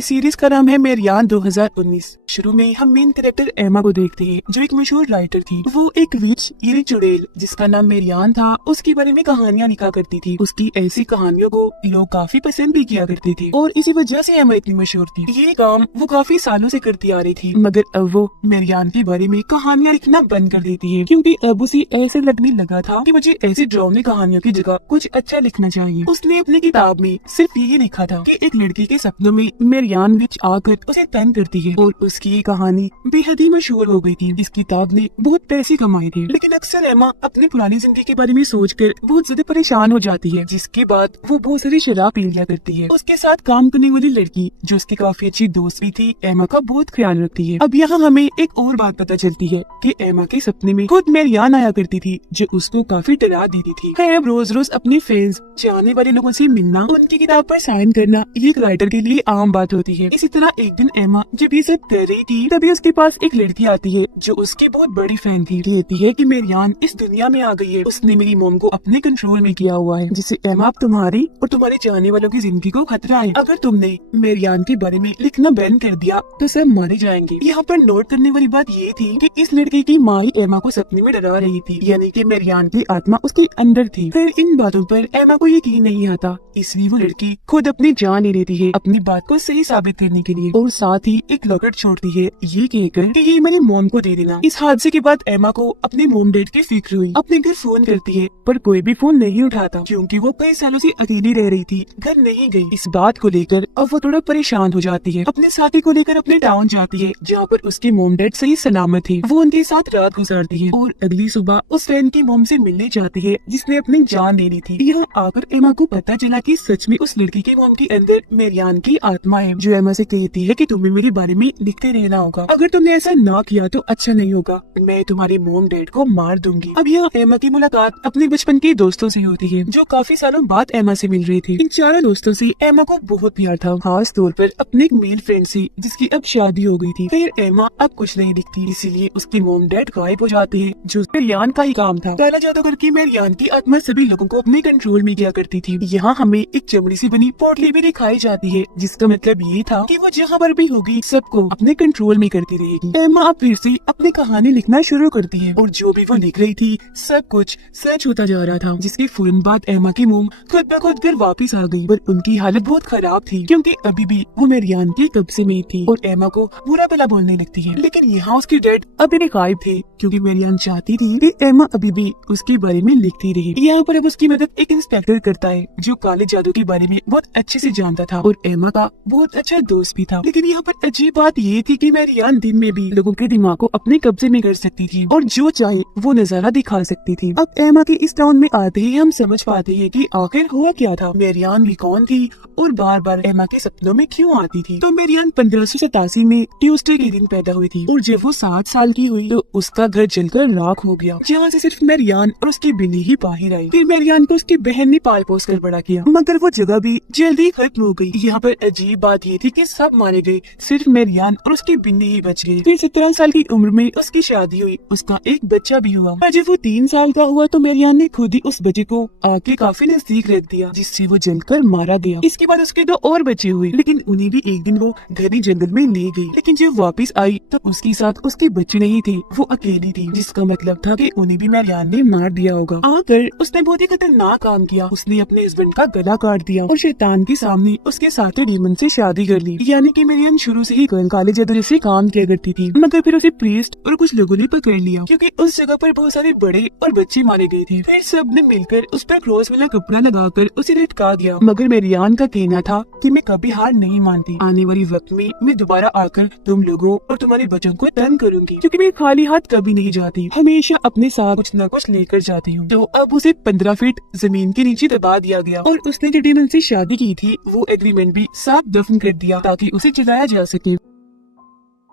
इस सीरीज का नाम है मेरियान 2019। शुरू में हम मेन कैरेक्टर एमा को देखते हैं, जो एक मशहूर राइटर थी। वो एक विच यानी चुड़ैल जिसका नाम मेरियान था, उसके बारे में कहानियां लिखा करती थी। उसकी ऐसी कहानियों को लोग काफी पसंद भी किया करते थे और इसी वजह से एमा इतनी मशहूर थी। ये काम वो काफी सालों से करती आ रही थी, मगर अब वो मेरियान के बारे में कहानियां लिखना बंद कर देती है, क्योंकि अब उसे ऐसे लगने लगा था कि मुझे ऐसी डरावनी कहानियों की जगह कुछ अच्छा लिखना चाहिए। उसने अपनी किताब में सिर्फ यही लिखा था कि एक लड़की के सपनों में मेरियान विच आकर उसे तंग करती है और उसकी ये कहानी बेहद ही मशहूर हो गई थी। इस किताब ने बहुत पैसे कमाए थे, लेकिन अक्सर एमा अपनी पुरानी जिंदगी के बारे में सोचकर बहुत ज्यादा परेशान हो जाती है, जिसके बाद वो बहुत सारी शराब पी लिया करती है। उसके साथ काम करने वाली लड़की, जो उसकी काफी अच्छी दोस्त भी थी, एमा का बहुत ख्याल रखती है। अब यहाँ हमें एक और बात पता चलती है कि एमा के सपने में खुद मेरियान आया करती थी, जो उसको काफी डरा देती थी। खैर, रोज रोज अपने फ्रेंड्स, चाहने वाले लोगों से मिलना, उनकी किताब पर साइन करना, ये एक राइटर के लिए आम बात होती है। इसी तरह एक दिन एमा जब ये सब कर रही थी, तभी उसके पास एक लड़की आती है जो उसकी बहुत बड़ी फैन थी। कहती है कि मेरियान इस दुनिया में आ गई है, उसने मेरी मॉम को अपने कंट्रोल में किया हुआ है, जिससे एमा अब तुम्हारी और तुम्हारे चाहने वालों की जिंदगी को खतरा है। अगर तुमने मेरियान के बारे में लिखना बंद कर दिया तो सब मारे जाएंगे। यहाँ पर नोट करने वाली बात ये थी कि इस लड़की की माँ ही एमा को सपने में डरा रही थी, यानी कि मेरियान की आत्मा उसके अंदर थी। फिर इन बातों पर एमा को यकीन नहीं आता, इसलिए वो लड़की खुद अपनी जान ले लेती है अपनी बात को सही साबित करने के लिए, और साथ ही एक लॉकेट छोड़ती है ये कहकर कि ये मेरी मॉम को दे देना। इस हादसे के बाद एमा को अपने मॉम डैड की फिक्र हुई। अपने घर फोन करती है पर कोई भी फोन नहीं उठाता, क्योंकि वो कई सालों से अकेली रह रही थी, घर नहीं गई। इस बात को लेकर अब वो थोड़ा परेशान हो जाती है। अपने साथी को लेकर अपने टाउन जाती है, जहाँ पर उसके मॉम डैड सही सलामत है। वो उनके साथ रात गुजारती है और अगली सुबह उस फ्रेंड की मॉम से मिलने जाती है जिसने अपनी जान ले ली थी। यहाँ आकर एमा को पता चला कि सच में उस लड़की की मॉम के अंदर मेरियान की आत्मा है, जो एमा से कहती है कि तुम्हें मेरे बारे में लिखते रहना होगा। अगर तुमने ऐसा ना किया तो अच्छा नहीं होगा, मैं तुम्हारे मॉम डैड को मार दूंगी। अब यहाँ एमा की मुलाकात अपने बचपन के दोस्तों से होती है, जो काफी सालों बाद एमा से मिल रहे थे। इन चारों दोस्तों से एमा को बहुत प्यार था, खास तौर पर अपने एक मेल फ्रेंड से, जिसकी अब शादी हो गई थी। फिर एमा अब कुछ नहीं दिखती, इसीलिए उसके मॉम डैड गायब हो जाते हैं, जो मेरियान का ही काम था। काला जादू करके मेरियान की आत्मा सभी लोगों को अपने कंट्रोल में किया करती थी। यहाँ हमें एक चमड़ी से बनी पोटली भी दिखाई जाती है, जिसका मतलब ये था कि वो जहाँ पर भी होगी सबको अपने कंट्रोल में करती रहेगी। एमा अब फिर से अपनी कहानी लिखना शुरू करती है और जो भी वो लिख रही थी सब कुछ सच होता जा रहा था, जिसके फौरन बाद एमा की मॉम खुद ब खुद घर वापस आ गई। पर उनकी हालत बहुत खराब थी, क्योंकि अभी भी वो मेरियान के कब्जे में थी और एमा को बुरा भला बोलने लगती है। लेकिन यहाँ उसके डैड अभी भी गायब थे, क्योंकि मेरियान चाहती थी कि एमा अभी भी उसके बारे में लिखती रहे। यहाँ पर अब उसकी मदद एक इंस्पेक्टर करता है, जो काले जादू के बारे में बहुत अच्छे से जानता था और एमा का बहुत अच्छा दोस्त भी था। लेकिन यहाँ पर अजीब बात ये थी कि मेरियान दिन में भी लोगों के दिमाग को अपने कब्जे में कर सकती थी और जो चाहे वो नजारा दिखा सकती थी। अब एमा के इस टाउन में आते ही हम समझ पाते हैं कि आखिर हुआ क्या था, मेरियान भी कौन थी और बार बार एमा के सपनों में क्यों आती थी। तो मेरियान 1587 में ट्यूसडे के दिन पैदा हुई थी और जब वो 7 साल की हुई तो उसका घर जलकर राख हो गया, जहाँ से सिर्फ मेरियान और उसकी बिल्ली ही बाहर आई। फिर मेरियान को उसकी बहन ने पाल पोस कर बड़ा किया, मगर वो जगह भी जल्दी खत्म हो गई। यहाँ पर अजीब बात ये थी कि सब मारे गए, सिर्फ मेरियान और उसकी बिल्ली ही बच गई। फिर 17 साल की उम्र में उसकी शादी हुई, उसका एक बच्चा भी हुआ। और जब वो 3 साल का हुआ तो मेरियान ने खुद ही उस बच्चे को आग के काफी नजदीक रख दिया, जिससे वो जलकर मारा गया। इसके बाद उसके 2 और बच्चे हुए, लेकिन उन्हें भी एक दिन वो घनी जंगल में ले गई। लेकिन जब वापस आई तो उसके साथ उसके बच्चे नहीं थे, वो अकेली थी, जिसका मतलब था कि उन्हें भी मेरियान ने मार दिया होगा। आकर उसने बहुत ही खतरनाक काम किया, उसने अपने हस्बैंड का गला काट दिया और शैतान के सामने उसके साथ डीमन से शादी कर ली। यानी कि मेरियान शुरू से ही काले जादू से काम किया करती थी, मगर फिर उसे प्रीस्ट और कुछ लोगों ने पकड़ लिया, क्योंकि उस जगह पर बहुत सारे बड़े और बच्चे मारे गए थे। फिर सब ने मिलकर उस पर क्रॉस वाला कपड़ा लगाकर उसे लटका दिया। मगर मेरियान का कहना था कि मैं कभी हार नहीं मानती, आने वाली वक्त में मैं दोबारा आकर तुम लोगों और तुम्हारे बच्चों को तंग करूंगी, क्योंकि मैं खाली हाथ कभी नहीं जाती, हमेशा अपने साथ कुछ न कुछ लेकर जाती हूँ। तो अब उसे 15 फीट जमीन के नीचे दबा दिया गया और उसने जो डीमन से शादी की थी वो एग्रीमेंट भी साफ दफन कर दिया, ताकि उसे जलाया जा सके।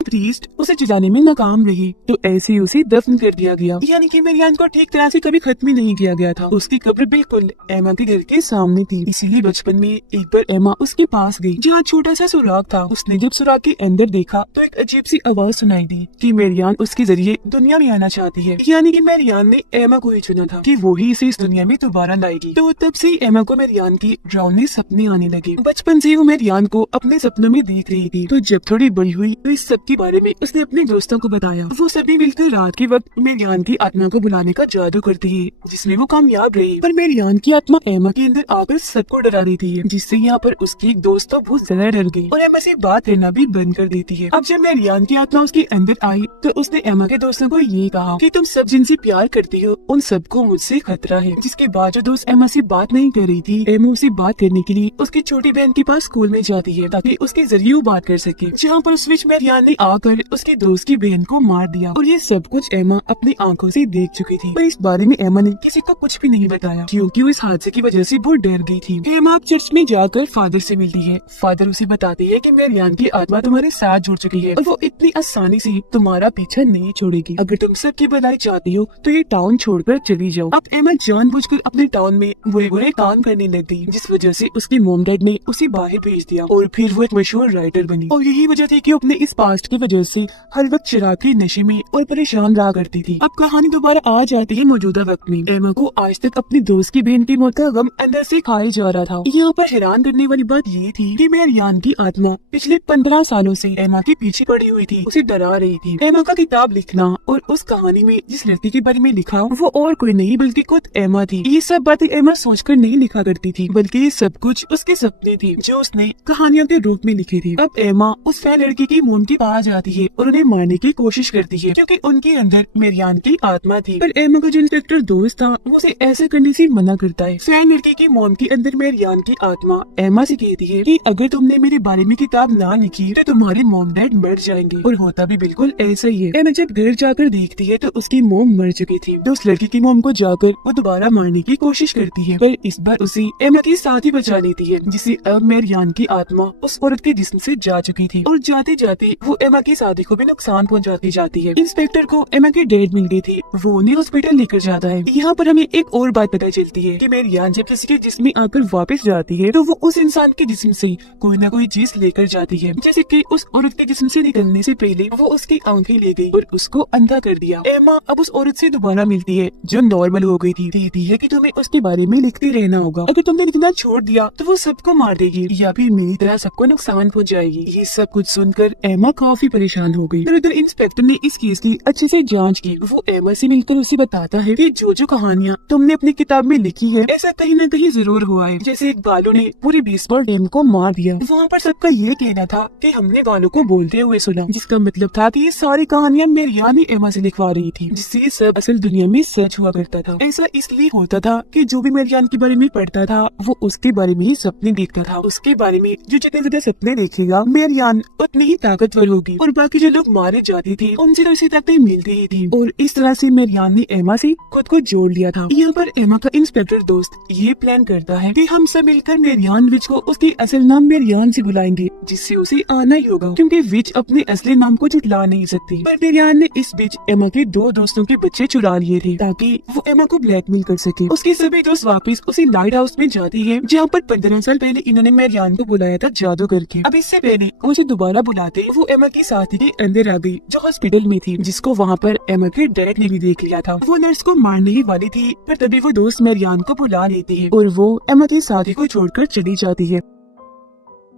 प्रीस्ट उसे जलाने में नाकाम रही तो ऐसे ही उसे दफन कर दिया गया। यानी कि मेरियान को ठीक तरह से कभी खत्म ही नहीं किया गया था। उसकी कब्र बिल्कुल एमा के घर के सामने थी। इसीलिए बचपन में एक बार एमा उसके पास गई जहाँ छोटा सा सुराग था। उसने जब सुराग के अंदर देखा तो एक अजीब सी आवाज सुनाई दी कि मेरियान उसके जरिए दुनिया में आना चाहती है। यानी कि मेरियान ने एमा को ही चुना था कि वो ही इसे इस दुनिया में दोबारा लाएगी। तो तब से एमा को मेरियान की डरावने सपने आने लगे। बचपन से वो मेरियान को अपने सपनों में देख रही थी। तो जब थोड़ी बड़ी हुई तो इस सब के बारे में उसने अपने दोस्तों को बताया। वो सभी मिलकर रात के वक्त मेरियान की आत्मा को बुलाने का जादू करती है, जिसमें वो कामयाब रही। पर मेरियान की आत्मा एमा के अंदर आकर सबको डरा देती है, जिससे यहाँ पर उसकी एक दोस्त तो बहुत ज्यादा डर गई और एमा से बात करना भी बंद कर देती है। अब जब मेरियान की आत्मा उसके अंदर आई तो उसने एमा के दोस्तों को ये कहा कि तुम सब जिनसे प्यार करती हो उन सबको मुझसे खतरा है। जिसके बाद जो दोस्त एमा से बात नहीं कर रही थी, एमा उसे बात करने के लिए उसकी छोटी बहन के पास स्कूल में जाती है ताकि उसके जरिए वो बात कर सके। जहाँ पर उस बीच मेरियान ने आकर उसके दोस्त की बहन को मार दिया और ये सब कुछ एमा अपनी आंखों से देख चुकी थी। पर इस बारे में एमा ने किसी को कुछ भी नहीं बताया क्योंकि वो इस हादसे की वजह से बहुत डर गई थी। एमा अब चर्च में जाकर फादर से मिलती है। फादर उसे बताते हैं कि मेरियान की आत्मा तुम्हारे साथ जुड़ चुकी है और वो इतनी आसानी से तुम्हारा पीछा नहीं छोड़ेगी। अगर तुम सबकी भलाई चाहती हो तो ये टाउन छोड़कर चली जाओ। अब एमा जानबूझकर अपने टाउन में बुरे बुरे काम करने लग गई, जिस वजह से उसके मॉम डैड ने उसे बाहर भेज दिया और फिर वो एक मशहूर राइटर बनी। और यही वजह थी कि अपने इस पास्ट की वजह से हर वक्त शराब के नशे में और परेशान रहा करती थी। अब कहानी दोबारा आ जाती है मौजूदा वक्त में। एमा को आज तक अपनी दोस्त की बहन की मौत का गम अंदर से खाया जा रहा था। यहाँ पर हैरान करने वाली बात ये थी कि मेरियान की आत्मा पिछले 15 सालों से एमा के पीछे पड़ी हुई थी, उसे डरा रही थी। एमा का किताब लिखना और उस कहानी में जिस लड़की के बारे में लिखा वो और कोई नहीं बल्कि खुद एमा थी। ये सब बातें एमा सोचकर नहीं लिखा करती थी, बल्कि ये सब कुछ उसके सपने थी जो उसने कहानियों के रूप में लिखे थे। अब एमा उस फैन लड़की की मोम के पास जाती है और उन्हें मारने की कोशिश करती है क्योंकि उनके अंदर मेरियान की आत्मा थी। पर एमा का जो इंस्पेक्टर दोस्त था वो उसे ऐसा करने से मना करता है। फैन लड़की की मोम के अंदर मेरियान की आत्मा एमा से कहती है कि अगर तुमने मेरे बारे में किताब ना लिखी तो तुम्हारे मोम डैड मर जाएंगे। और होता भी बिल्कुल ऐसा ही है। एमा जब घर जाकर देखती है तो उसकी मोम मर चुकी थी। तो उस लड़की की मोम को जाकर वो दोबारा मारने की कोशिश करती है, पर इस बार उसे एमा के साथ ही बचा लेती है, जिससे अब मेरियान की आत्मा उस औरत के जिस्म से जा चुकी थी और जाते जाते वो एमा की शादी को भी नुकसान पहुंचाती जाती है। इंस्पेक्टर को एमा की डेड मिल गई थी, वो उन्हें हॉस्पिटल लेकर जाता है। यहाँ पर हमें एक और बात पता चलती है कि मेरियान जब किसी के जिस्म में आकर वापस जाती है तो वो उस इंसान के जिस्म से कोई न कोई चीज लेकर जाती है। जैसे कि उस औरत के जिस्म से निकलने से पहले वो उसकी आंखें ले गई और उसको अंधा कर दिया। एमा अब उस औरत से दोबारा मिलती है जो नॉर्मल हो गई थी। कहती है कि तुम्हें उसके बारे में लिखते रहना होगा, अगर तुमने लिखना छोड़ दिया तो वो सबको मार देगी या फिर मेरी तरह सबको नुकसान पहुंच जाएगी। ये सब कुछ सुनकर एमा काफी परेशान हो गई। इधर इंस्पेक्टर ने इस केस की अच्छे से जांच की। वो एमा से मिलकर उसे बताता है कि जो कहानियाँ तुमने अपनी किताब में लिखी है ऐसा कहीं न कहीं जरूर हुआ है। जैसे एक बालों ने पूरी बेसबॉल टीम को मार दिया। वहाँ पर सबका ये कहना था कि हमने बालों को बोलते हुए सुना, जिसका मतलब था कि ये सारी कहानियाँ मेरियान ही एमा से लिखवा रही थी, जिससे ये सब असल दुनिया में सच हुआ करता था। ऐसा इसलिए होता था कि जो भी मेरियान के बारे में पढ़ता था वो उसके बारे में ही सपने देखता था। उसके बारे में जो जितने ज्यादा सपने देखेगा मेरियान उतनी ही ताकतवर होगी और बाकी जो लोग मारे जाते थे उनसे तो इसी ताकतें मिलती ही थी। और इस तरह से मेरियान ने एमा से खुद को जोड़ लिया था। यहाँ पर एमा का इंस्पेक्टर दोस्त ये प्लान करता है कि हम सब मिलकर मेरियान विच को उसकी असल नाम मेरियान से बुलाएंगे, जिससे उसे आना ही होगा क्योंकि विच अपने असली नाम को झुठला नहीं सकती। पर मेरियान ने इस बीच एमा के 2 दोस्तों के बच्चे चुरा लिए थे ताकि वो एमा को ब्लैकमेल कर सके। उसके सभी दोस्त वापस उसी लाइट हाउस में जाती है जहाँ पर 15 साल पहले इन्होंने मेरियान को बुलाया था जादू करके। अब इससे पहले उसे दोबारा बुलाते वो एमा की साथी के अंदर आ गई जो हॉस्पिटल में थी, जिसको वहाँ पर एमा के डैड ने भी देख लिया था। वो नर्स को मारने ही वाली थी पर तभी वो दोस्त मेरियान को बुला लेती है और वो एमा की साथी को छोड़कर चली जाती है।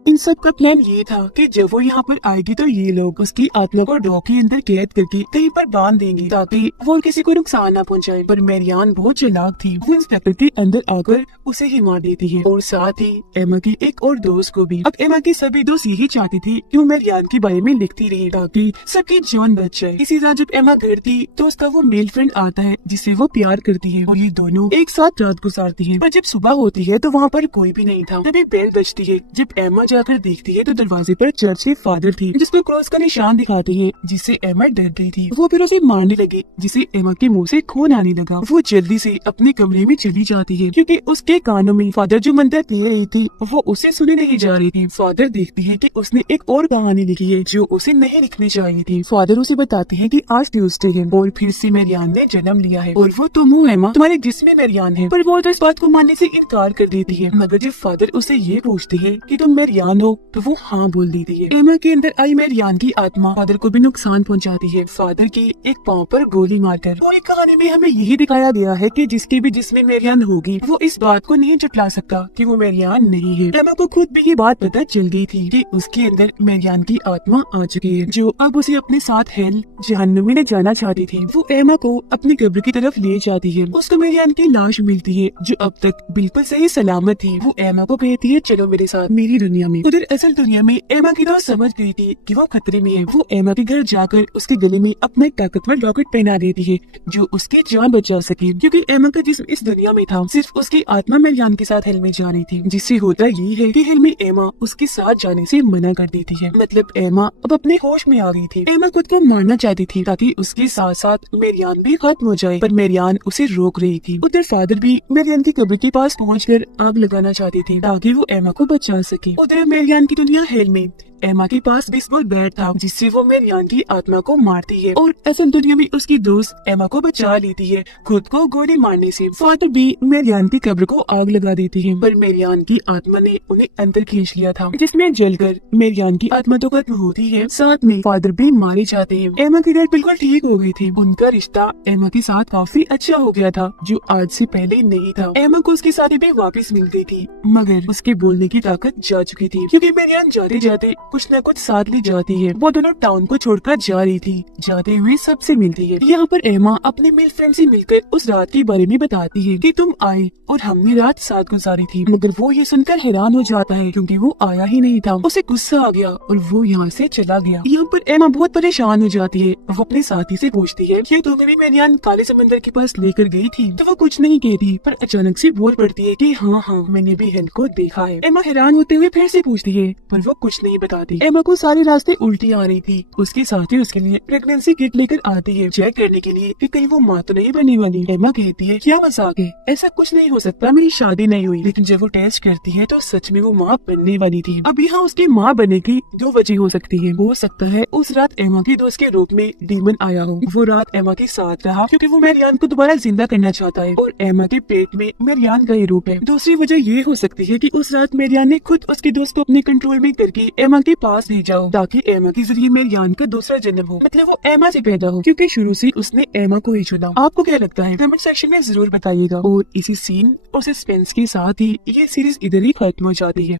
इन सब का प्लान ये था कि जब वो यहाँ पर आएगी तो ये लोग उसकी आत्मा को डॉग के अंदर कैद करके कहीं पर बांध देंगे ताकि वो किसी को नुकसान ना पहुँचाए। पर मेरियान बहुत चालाक थी, वो इंस्पेक्टर के अंदर आकर उसे ही मार देती है और साथ ही एमा की एक और दोस्त को भी। अब एमा की सभी दोस्त यही चाहती थी कि वो मेरियान के बारे में लिखती रही ताकि सबकी जान बच जाए। इसी तरह जब एमा घर थी तो उसका वो मेल फ्रेंड आता है जिससे वो प्यार करती है और ये दोनों एक साथ रात गुजारती है। पर जब सुबह होती है तो वहाँ पर कोई भी नहीं था। तभी बेल बजती है। जब एमा जाकर देखती है तो दरवाजे पर चर्च के फादर थी, जिसको क्रॉस का निशान दिखाती है, जिससे एमा डर गई थी। वो फिर उसे मारने लगी, जिसे एमा के मुंह से खून आने लगा। वो जल्दी से अपने कमरे में चली जाती है, क्योंकि उसके कानों में फादर जो मंत्र दे रही थी वो उसे सुने नहीं जा रही थी। फादर देखती है कि उसने एक और कहानी लिखी है जो उसे नहीं लिखनी चाहिए थी। फादर उसे बताते हैं कि आज ट्यूसडे है और फिर से मेरियान ने जन्म लिया है और वो तुम हो एमा, तुम्हारे जिस्म में मेरियान है। पर वो तो इस बात को मानने से इनकार कर देती है। मगर जब फादर उसे ये पूछते हैं कि तुम मेरियान हो तो वो हाँ बोल देती है। एमा के अंदर आई मेरियान की आत्मा फादर को भी नुकसान पहुंचाती है, फादर की एक पाँव पर गोली मारकर। पूरी कहानी में हमें यही दिखाया गया है कि जिसके भी जिसमें मेरियान होगी वो इस बात को नहीं जुटला सकता कि वो मेरियान नहीं है। एमा को खुद भी ये बात पता चल गई थी कि उसके अंदर मेरियान की आत्मा आ चुकी है, जो अब उसे अपने साथ हेल जहन्नुम में ले जाना चाहती थी। वो एमा को अपनी कब्र की तरफ ले जाती है। उसको मेरियान की लाश मिलती है जो अब तक बिल्कुल सही सलामत थी। वो एमा को कहती है चलो मेरे साथ मेरी दुनिया में। उधर असल दुनिया में एमा की दोस्त समझ गई थी कि वो खतरे में है। वो एमा के घर जाकर उसके गले में अपना एक ताकतवर लॉकेट पहना देती है जो उसकी जान बचा सके, क्योंकि एमा का जिस्म इस दुनिया में था, सिर्फ उसकी आत्मा मेरियान के साथ हेल में जा रही थी। जिससे होता ये है कि हेल में एमा उसके साथ जाने से मना कर देती है। मतलब एमा अब अपने होश में आ गई थी। एमा खुद को मारना चाहती थी ताकि उसके साथ साथ मेरियान भी खत्म हो जाए, पर मेरियान उसे रोक रही थी। उधर फादर भी मेरियान की कब्र के पास पहुंचकर आग लगाना चाहती थी ताकि वो एमा को बचा सके। उधर मेरियान की दुनिया हेल में एमा के पास बेसबॉल बैट था जिससे वो मेरियान की आत्मा को मारती है और असल दुनिया में उसकी दोस्त एमा को बचा लेती है खुद को गोली मारने से। फादर भी मेरियान की कब्र को आग लगा देती है, पर मेरियान की आत्मा ने उन्हें अंदर खींच लिया था, जिसमें जलकर मेरियान की आत्मा तो खत्म होती है, साथ में फादर भी मारे जाते हैं। एमा की डेथ बिल्कुल ठीक हो गई थी। उनका रिश्ता एमा के साथ काफी अच्छा हो गया था जो आज से पहले नहीं था। एमा को उसकी साथी भी वापस मिल गई थी, मगर उसके बोलने की ताकत जा चुकी थी, क्योंकि मेरियान जाते जाते कुछ न कुछ साथ ले जाती है। वो दोनों टाउन को छोड़कर जा रही थी। जाते हुए सबसे मिलती है। यहाँ पर एमा अपने मेल फ्रेंड से मिलकर उस रात के बारे में बताती है कि तुम आए और हमने रात साथ गुजारी थी। मगर वो ये सुनकर हैरान हो जाता है क्योंकि वो आया ही नहीं था। उसे गुस्सा आ गया और वो यहाँ से चला गया। यहाँ पर एमा बहुत परेशान हो जाती है। वो अपने साथी से पूछती है कि तुम्हें भी मेरियान काले समंदर के पास लेकर गई थी? तो वो कुछ नहीं कहती, पर अचानक से बोल पड़ती है कि हाँ मैंने भी हेल को देखा है। एमा हैरान होते हुए फिर से पूछती है, पर वो कुछ नहीं बताती। एमा को सारे रास्ते उल्टी आ रही थी। उसके साथ ही उसके लिए प्रेगनेंसी किट लेकर आती है चेक करने के लिए कि कहीं वो माँ तो नहीं बनने वाली। एमा कहती है क्या मजाक है, ऐसा कुछ नहीं हो सकता, मेरी शादी नहीं हुई। लेकिन जब वो टेस्ट करती है तो सच में वो माँ बनने वाली थी। अब यहाँ उसकी माँ बनने की दो वजह हो सकती है। हो सकता है उस रात एमा की दोस्त के रूप में डीमन आया हो। वो रात एमा के साथ रहा क्योंकि वो मेरियान को दोबारा जिंदा करना चाहता है और एमा के पेट में मेरियान का ही रूप है। दूसरी वजह ये हो सकती है कि उस रात मेरियान ने खुद उसके दोस्त को अपने कंट्रोल में करके एमा के पास भेजा हो ताकि एमा के जरिए मेरियान का दूसरा जन्म हो, मतलब वो एमा से पैदा हो, क्योंकि शुरू से उसने एमा को ही चुना। आपको क्या लगता है कमेंट सेक्शन में जरूर बताइएगा। और इसी सीन और सस्पेंस के साथ ही ये सीरीज इधर ही खत्म हो जाती है।